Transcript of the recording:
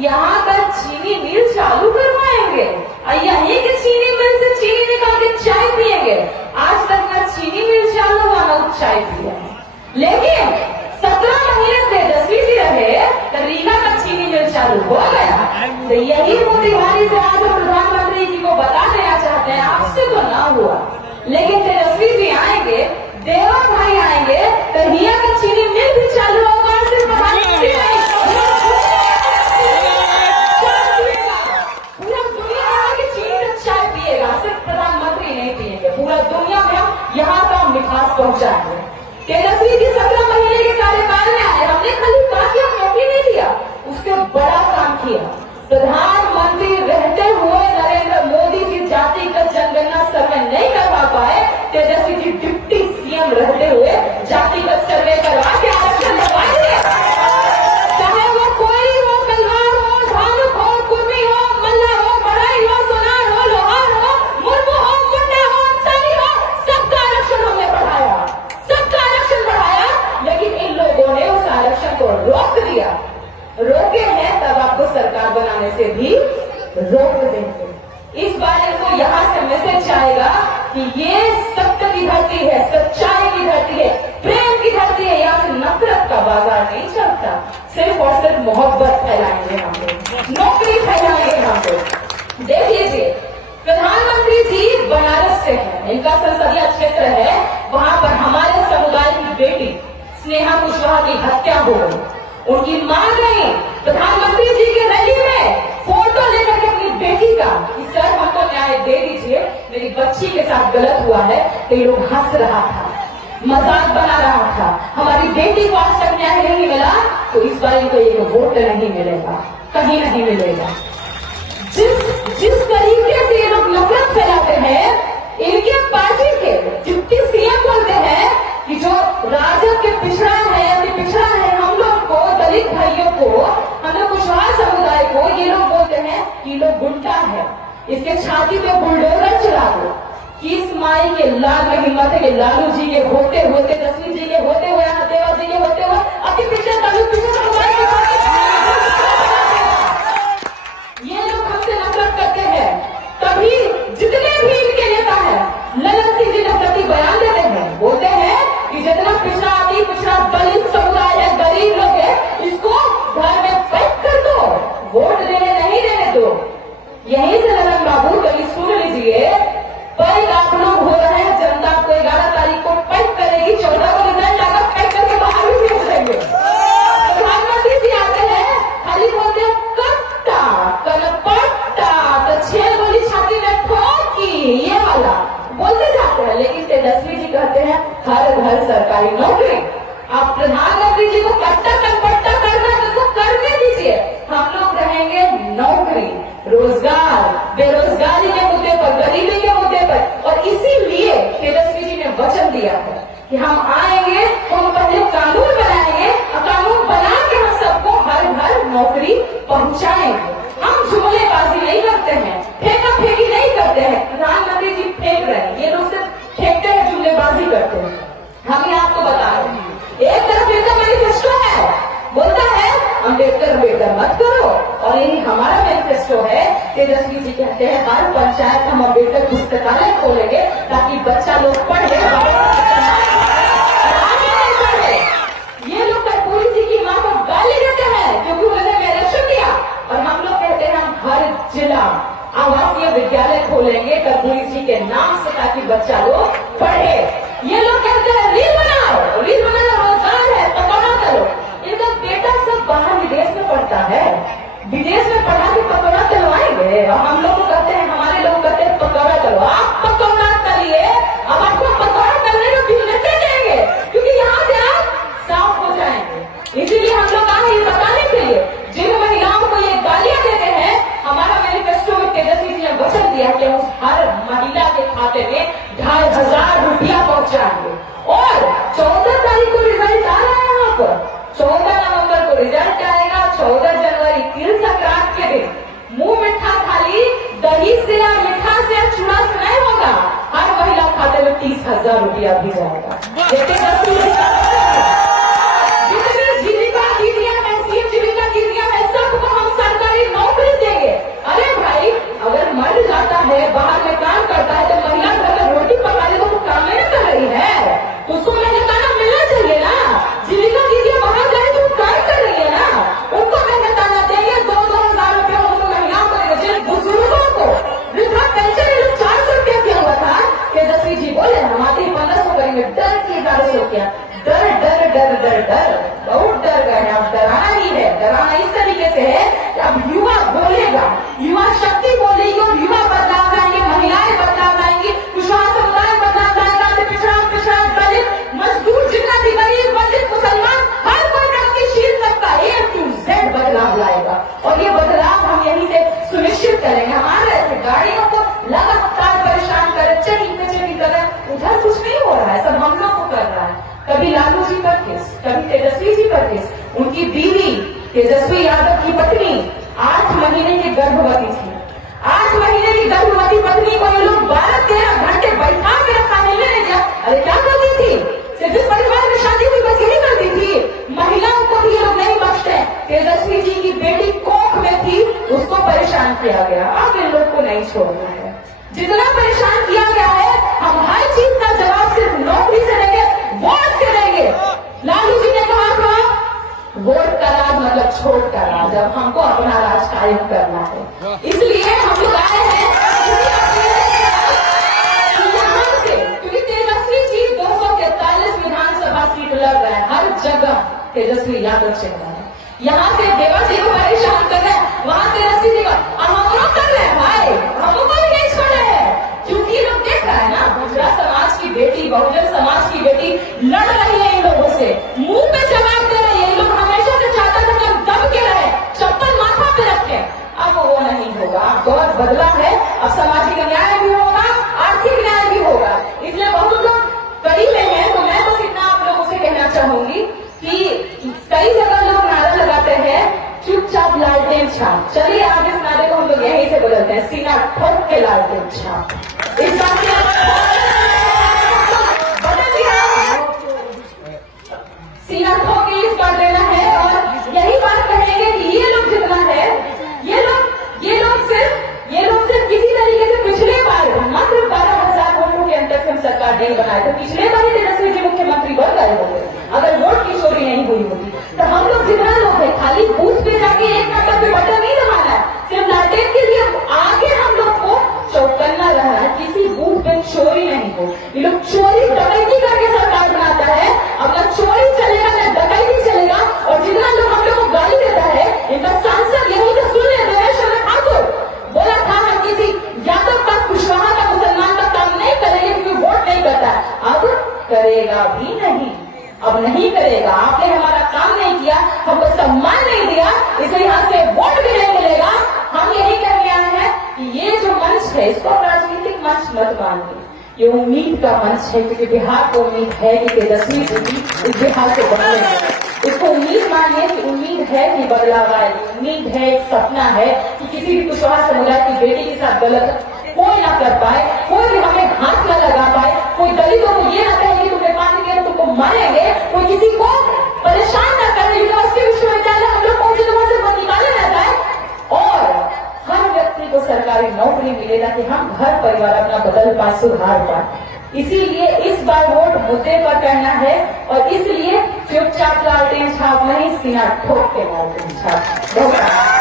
यहाँ का चीनी मिल चालू करवाएंगे और यहीं के चीनी मिल से चीनी निकाल के चाय पिएंगे। आज तक ना चीनी मिल चालू हुआ ना चाय पिया। लेकिन 17 महीने तेजस्वी जी रहे तो रीवा का चीनी मिल चालू हो गया। तो यही मोतिहारी से आज प्रधानमंत्री जी को बता देना चाहते हैं, आपसे तो ना हुआ, लेकिन तेजस्वी जी आएंगे, देवा भाई आएंगे तो रिया का चीनी मिल भी चालू होगा। सिर्फ प्रधानमंत्री पूरा दुनिया की चीनी से चाय पिएगा, सिर्फ प्रधानमंत्री नहीं पिएंगे, पूरा दुनिया में यहाँ का मिठास पहुंचाएंगे। तेजस्वी जी 17 महीने के कार्यकाल में आए, हमने खाली बाकी नौकरी नहीं दिया, उससे बड़ा काम किया। प्रधानमंत्री रहते हुए नरेंद्र मोदी जी जातिगत जनगणना सर्वे नहीं करवा पाए, तेजस्वी जी डिप्टी सीएम रहते हुए जातिगत सर्वे करवा के आरक्षण लगवाएंगे। चाहे वो कोई हो, कलवार हो, भालुक हो, कुर्मी हो, मल्ला हो, बढ़ाई हो, सोनार हो, लोहार हो, मुर्मू हो, मुंडा हो, अंसारी हो, सबका आरक्षण हमने बढ़ाया, सबका आरक्षण बढ़ाया। लेकिन इन लोगों ने उस आरक्षण को रोक दिया। रोके हैं तब आपको सरकार बनाने से भी रोक देंगे। इस बार इनको यहाँ से मैसेज आएगा कि ये सत्य की धरती है, सच्चाई की धरती है, प्रेम की धरती है, यहाँ से नफरत का बाजार नहीं चलता। सिर्फ और सिर्फ मोहब्बत फैलाएंगे हम लोग, नौकरी फैलाएंगे हम लोग। देख लीजिए, प्रधानमंत्री जी बनारस से हैं, इनका संसदीय क्षेत्र है, वहां पर हमारे समुदाय की बेटी स्नेहा कुशवाहा की हत्या हो गई। उनकी मां गई प्रधानमंत्री जी की रैली में फोटो लेकर के अपनी बेटी का कि सर हमको न्याय दे दीजिए, मेरी बच्ची के साथ गलत हुआ है। तो ये लोग हंस रहा था, मजाक बना रहा था, हमारी बेटी को आज तक न्याय नहीं मिला, तो इस बार इनको एक वोट नहीं मिलेगा, कहीं नहीं मिलेगा। जिस तरीके से ये लोग नफरत फैलाते हैं, इनके पार्टी के डिप्टी सीएम बोलते हैं कि जो राजद के पिछड़ा है, पिछड़ा है हम लोग को, दलित भाइयों को, हम लोग कुशवाहा समुदाय को, ये लोग बोलते हैं कि लोग गुंडा है, इसके छाती पे बुलडोजर चला दो। किस माई के लाल में हिम्मत है कि लालू जी के होते हुए, तेजस्वी जी के होते हुए, देवा जी के होते हुए अपने पिछले दलित समुदाय के ये लोग हमसे नफरत करते हैं। तभी जितने भी इनके नेता है, ललन सिंह जी ने प्रति बयान देते हैं, बोलते हैं कि जितना पिछड़ा आदि, पिछड़ा दलित समुदाय है, गरीब लोग है, इसको घर में पैक कर दो, वोट देने नहीं देने दो। यहीं से ललन बाबू कहीं सुन लीजिए, पैक आप लोग हो रहे हैं, जनता को 11 तारीख को पैक करेगी, 14 को रिजल्ट आकर पैक करके बाहर भी भेज देंगे। प्रधानमंत्री जी आते हैं, खाली बोलते हैं कट्टा कलपट्टा, तो 6 गोली छाती में ठोकी, ये वाला बोलते जाते हैं। लेकिन तेजस्वी जी कहते हैं हर घर सरकारी नौकरी। आप प्रधानमंत्री जी को कट्टा कलपट्टा करना है तो करने दीजिए, हम लोग रहेंगे नौकरी, रोजगार, बेरोजगारी के मुद्दे पर, गरीबी के मुद्दे पर। और इसीलिए तेजस्वी जी ने वचन दिया है कि हम आएंगे तो हम पहले कानून बनाएंगे और कानून बना के हम सबको हर घर नौकरी पहुंचाएंगे। हम जुमलेबाजी नहीं करते हैं, फेंका फेंकी नहीं करते हैं। प्रधानमंत्री जी फेंक रहे हैं, ये लोग सिर्फ फेंकते हैं, जुमलेबाजी करते हैं। हम ये आपको बता रहे हैं, एक तरफ इनका मैनिफेस्टो है, बोलता है अम्बेडकर मत करो, और यही हमारा मैनिफेस्टो है। तेजस्वी जी कहते हैं हर पंचायत हम अम्बेडकर पुस्तकालय खोलेंगे ताकि बच्चा लोग पढ़े। ये लोग कर्पूरी जी की मां को गाली देते हैं क्योंकि उन्होंने इलेक्शन दिया, और हम लोग कहते हैं हम हर जिला आवासीय विद्यालय खोलेंगे कर्पूरी जी के नाम से ताकि बच्चा लोग पढ़े। ये लोग कहते हैं रील बनाओ, रील बनाना रोजगार है, पकौड़ा करो। इनका बेटा सब बाहर विदेश में पढ़ता है, विदेश में पढ़ा के पकौड़ा चलवाएंगे, और हम लोग को कहते हैं, हमारे लोग कहते हैं पकौड़ा चलो। आप पकौड़ा करिए, अब आपको पकौड़ा करने का बिजनेस देंगे क्योंकि यहाँ से आप साफ हो जाएंगे। इसीलिए हम लोग आए ये बताने के लिए, जिन महिलाओं को ये गालियां देते हैं, हमारा मैनिफेस्टो में तेजस्वी जी ने वचन दिया कि उस हर महिला के खाते में 2500 रुपया पहुंचाएंगे। और 14 तारीख को रिजल्ट आ रहा है, यहाँ पर 14 नवंबर को रिजल्ट आएगा, 14 जनवरी तिल संक्रांति के दिन मुंह मिठा थाली दही से या मिठा से या चूड़ा से नहीं होगा, हर महिला खाते में 30,000 रुपया भी जाएगा। जितनी जीविका दीदियां हैं, सीएम जीविका दीदियां हैं, सबको हम सरकारी है, बाहर में काम करता है, तो महिला घर में रोटी पका रही, तो वो काम नहीं कर रही है, तो उसको मेहनताना मिलना चाहिए ना। जीविका दीदी बाहर जाए तो काम कर रही है ना, उनको मेहनताना देंगे। 2,000 रुपये हम महिलाओं को देंगे, बुजुर्गों को वृद्धा पेंशन 400 रुपया किया हुआ था। तेजस्वी जी बोले हम आते ही 1500 करेंगे, डर के 1100 किया। डर डर डर डर डर बहुत डर गए हैं। अब डराना ही है, डराना इस तरीके से है कि अब युवा बोलेगा, युवा शक्ति बोलेगी और युवा बदलाव लाएंगे, महिलाएं बदलाव लाएंगी, कुशवाहा समुदाय बदलाव लाएगा, पिछड़ा दलित मजदूर जितना भी गरीब पंडित मुसलमान हर कोई प्रगतिशील तक का A to Z बदलाव लाएगा। और ये बदलाव हम यहीं से सुनिश्चित करेंगे। हमारे गाड़ियों को लगातार परेशान करें, चेकिंग पे चेकिंग करें, उधर कुछ नहीं हो रहा है, सब हम लोग को कर रहा है। कभी लालू जी पर केस, कभी तेजस्वी जी पर केस। उनकी बीवी तेजस्वी यादव की पत्नी 8 महीने की गर्भवती थी। 8 महीने की गर्भवती पत्नी को ये लोग 12-13 घंटे बैठा के रखा, नहीं लेने दिया। अरे क्या करती थी? सिर्फ जिस परिवार में शादी हुई बस यही करती थी। महिलाओं को भी ये लोग नहीं बख्शते। तेजस्वी जी की बेटी कोख में थी, उसको परेशान किया गया। अब इन लोग को नहीं छोड़ना है। जितना परेशान किया गया है, हम हर चीज का जवाब सिर्फ नौकरी से देंगे, वोट से देंगे। लालू जी ने कहा था वोट का राज मतलब छोट का राज, अब हमको अपना राज कायम करना है। इसलिए हम लोग आए हैं यहाँ से, क्योंकि तेजस्वी जी 243 विधानसभा सीट लड़ रहे हैं, हर जगह तेजस्वी यादव चेहरा है। यहाँ से देवा जी को परेशान कर रहे हैं, वहां तेजस्वी जी को हम लोग कर रहे हैं भाई, हमको भी नहीं छोड़े हैं। क्योंकि ये लोग देख रहा है ना, गुजरात समाज की बेटी, बहुजन समाज की बेटी लड़ रही है इन लोगों से, मुंह पे जवाब दे रही है। इन लोग हमेशा से चाहता था कि हम दब के रहे, चप्पल माथा पे रखे। अब वो नहीं होगा, दौर बदला है, अब सामाजिक न्याय भी होगा, आर्थिक न्याय भी होगा। इसलिए बहुत लोग कड़ी में हैं, तो मैं बस इतना आप लोगों से कहना चाहूंगी कि कई जगह लोग नारा लगाते हैं चुपचाप लालटेन छाप। चलिए आप इस नारे को हम लोग यहीं से बदलते हैं, सीना ठोक के लालटेन छाप। इस बात से सीना ठोक के इस बात देना है और यही बात कहेंगे कि ये लोग जितना है, ये लोग सिर्फ किसी तरीके से पिछले बार मात्र 12,000 वोटों के अंतर से हम सरकार नहीं बनाए थे। पिछले बार ही तेजस्वी जी मुख्यमंत्री बन गए होंगे अगर वोट की चोरी नहीं हुई होती। तो हम लोग जितना लोग हैं, खाली बूथ पे जाके एक नंबर पे बटन नहीं दबाना है, सिर्फ लालटेन के लिए आगे हम लोग को चौकन्ना रहना है, किसी बूथ पे चोरी नहीं हो। ये लोग चोरी डकैती करके सरकार बनाता है, अब न चोरी चलेगा न डकैती चलेगा। और जितना लोग हम लोग को गाली देता है, इनका सांसद यही तो सुन ले, ठाकुर बोला था हम किसी यादव का, कुशवाहा का, मुसलमान का काम नहीं करेंगे क्योंकि वोट नहीं करता। अब करेगा भी नहीं, अब नहीं करेगा। आपने हमारा काम नहीं किया, हमको सम्मान नहीं दिया, इसलिए यहाँ से वोट भी नहीं मिलेगा। हम यही कहने आए हैं कि ये जो मंच है इसको राजनीतिक मंच मत मानिए, ये उम्मीद का मंच है, क्योंकि बिहार को उम्मीद है कि तेजस्वी जी इस बिहार को बदलेंगे। उसको उम्मीद मानिए कि उम्मीद है कि बदलाव आएगी, उम्मीद है, एक सपना है कि किसी भी कुशवाहा समुदाय की बेटी के साथ गलत कोई ना कर पाए, कोई भी हमें हाथ न लगा पाए, कोई दलितों को ये ना कहे कि तुमने काम किया तुमको मारेंगे, कोई किसी को परेशान न करे। यूनिवर्सिटी विश्वविद्यालय हम लोग को से निकाले जाता है और हर व्यक्ति को सरकारी नौकरी मिले ताकि हम घर परिवार अपना बदल पाए, सुधार पाए। इसीलिए इस बार वोट मुद्दे पर करना है और इसलिए चुपचाप लालटेन छाप नहीं, सीना ठोक के लालटेन छाप।